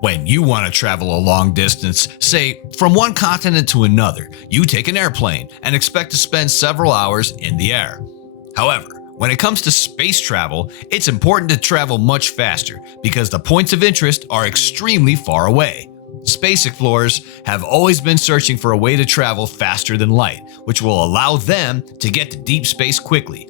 When you want to travel a long distance, say from one continent to another, you take an airplane and expect to spend several hours in the air. However, when it comes to space travel, it's important to travel much faster because the points of interest are extremely far away. Space explorers have always been searching for a way to travel faster than light, which will allow them to get to deep space quickly.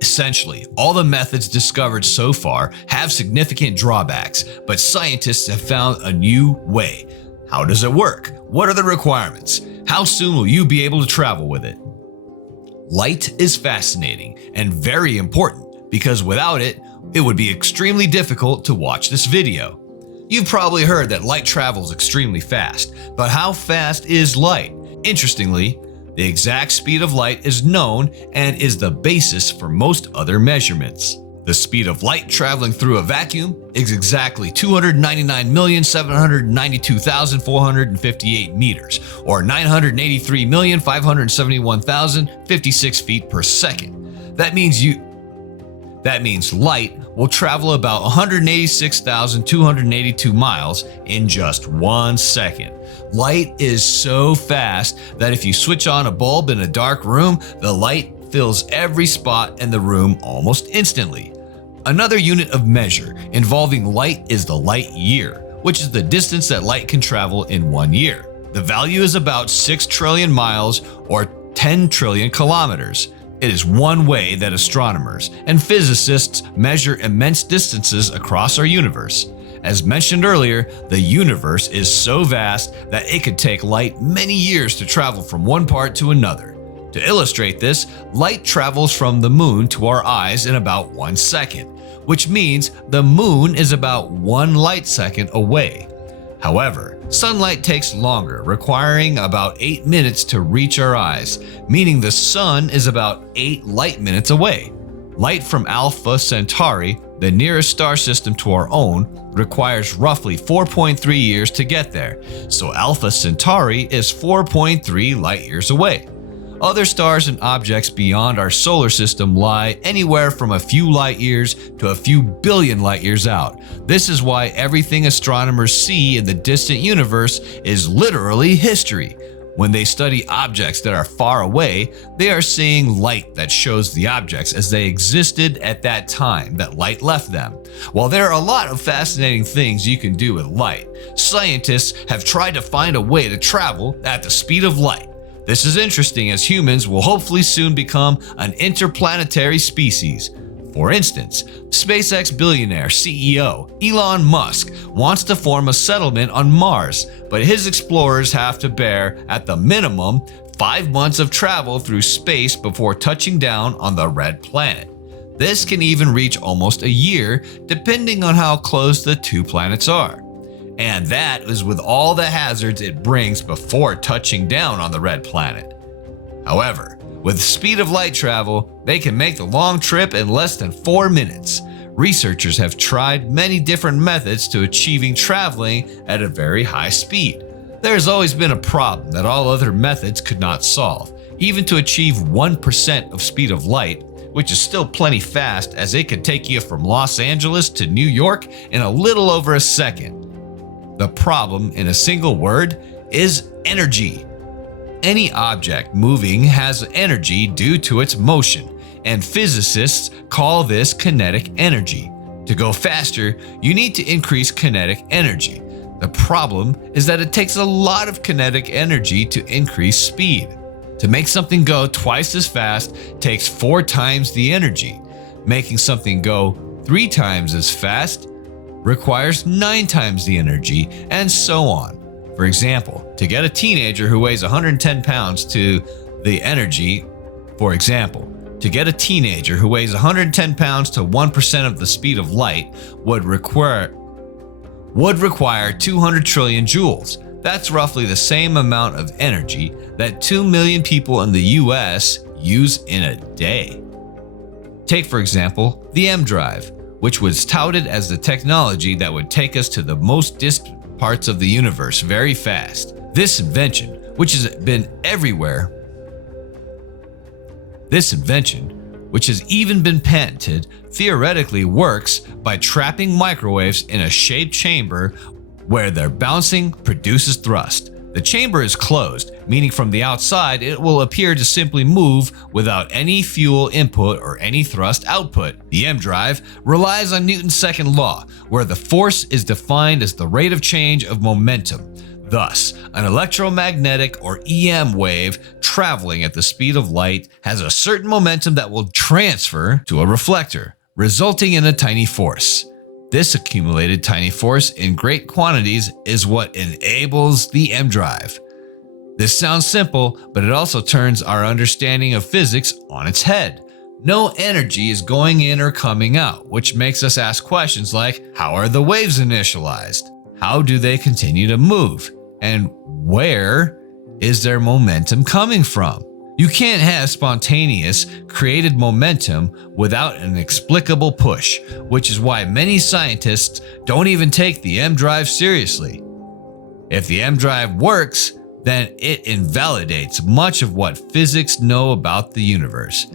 Essentially, all the methods discovered so far have significant drawbacks, but scientists have found a new way. How does it work? What are the requirements? How soon will you be able to travel with it? Light is fascinating and very important because without it, it would be extremely difficult to watch this video. You've probably heard that light travels extremely fast, but how fast is light? Interestingly, the exact speed of light is known and is the basis for most other measurements. The speed of light traveling through a vacuum is exactly 299,792,458 meters, or 983,571,056 feet per second. That means light will travel about 186,282 miles in just 1 second. Light is so fast that if you switch on a bulb in a dark room, the light fills every spot in the room almost instantly. Another unit of measure involving light is the light year, which is the distance that light can travel in 1 year. The value is about 6 trillion miles or 10 trillion kilometers. It is one way that astronomers and physicists measure immense distances across our universe. As mentioned earlier, the universe is so vast that it could take light many years to travel from one part to another. To illustrate this, light travels from the moon to our eyes in about 1 second, which means the moon is about 1 light second away. However, sunlight takes longer, requiring about 8 minutes to reach our eyes, meaning the sun is about 8 light minutes away. Light from Alpha Centauri, the nearest star system to our own, requires roughly 4.3 years to get there, so Alpha Centauri is 4.3 light years away. Other stars and objects beyond our solar system lie anywhere from a few light years to a few billion light years out. This is why everything astronomers see in the distant universe is literally history. When they study objects that are far away, they are seeing light that shows the objects as they existed at that time that light left them. While there are a lot of fascinating things you can do with light, scientists have tried to find a way to travel at the speed of light. This is interesting as humans will hopefully soon become an interplanetary species. For instance, SpaceX billionaire CEO Elon Musk wants to form a settlement on Mars, but his explorers have to bear, at the minimum, 5 months of travel through space before touching down on the red planet. This can even reach almost a year, depending on how close the two planets are. And that is with all the hazards it brings before touching down on the red planet. However, with the speed of light travel, they can make the long trip in less than 4 minutes. Researchers have tried many different methods to achieving traveling at a very high speed. There has always been a problem that all other methods could not solve. Even to achieve 1% of speed of light, which is still plenty fast as it could take you from Los Angeles to New York in a little over a second. The problem, in a single word, is energy. Any object moving has energy due to its motion, and physicists call this kinetic energy. To go faster, you need to increase kinetic energy. The problem is that it takes a lot of kinetic energy to increase speed. To make something go twice as fast takes 4 times the energy. Making something go 3 times as fast requires 9 times the energy, and so on. For example, to get a teenager who weighs 110 pounds to the energy, for example, to get a teenager who weighs 110 pounds to 1% of the speed of light would require 200 trillion joules. That's roughly the same amount of energy that 2 million people in the US use in a day. Take, for example, the M drive, which was touted as the technology that would take us to the most distant parts of the universe very fast. This invention, which has even been patented, theoretically works by trapping microwaves in a shaped chamber where their bouncing produces thrust. The chamber is closed, meaning from the outside it will appear to simply move without any fuel input or any thrust output. The M drive relies on Newton's second law, where the force is defined as the rate of change of momentum. Thus, an electromagnetic or EM wave traveling at the speed of light has a certain momentum that will transfer to a reflector, resulting in a tiny force. This accumulated tiny force in great quantities is what enables the M drive. This sounds simple, but it also turns our understanding of physics on its head. No energy is going in or coming out, which makes us ask questions like, how are the waves initialized? How do they continue to move? And where is their momentum coming from? You can't have spontaneous, created momentum without an explicable push, which is why many scientists don't even take the M drive seriously. If the M drive works, then it invalidates much of what physics know about the universe.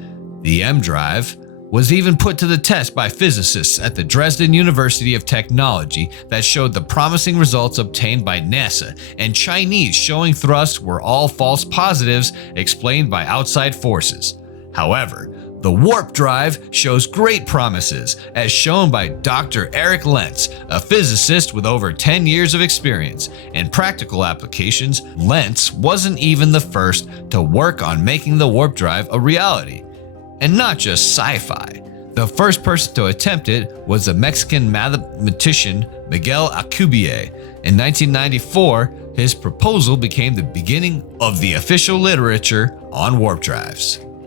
The M drive was even put to the test by physicists at the Dresden University of Technology that showed the promising results obtained by NASA, and Chinese showing thrusts were all false positives explained by outside forces. However, the warp drive shows great promises, as shown by Dr. Eric Lentz, a physicist with over 10 years of experience. In practical applications, Lentz wasn't even the first to work on making the warp drive a reality. And not just sci-fi. The first person to attempt it was the Mexican mathematician Miguel Alcubierre. In 1994, his proposal became the beginning of the official literature on warp drives.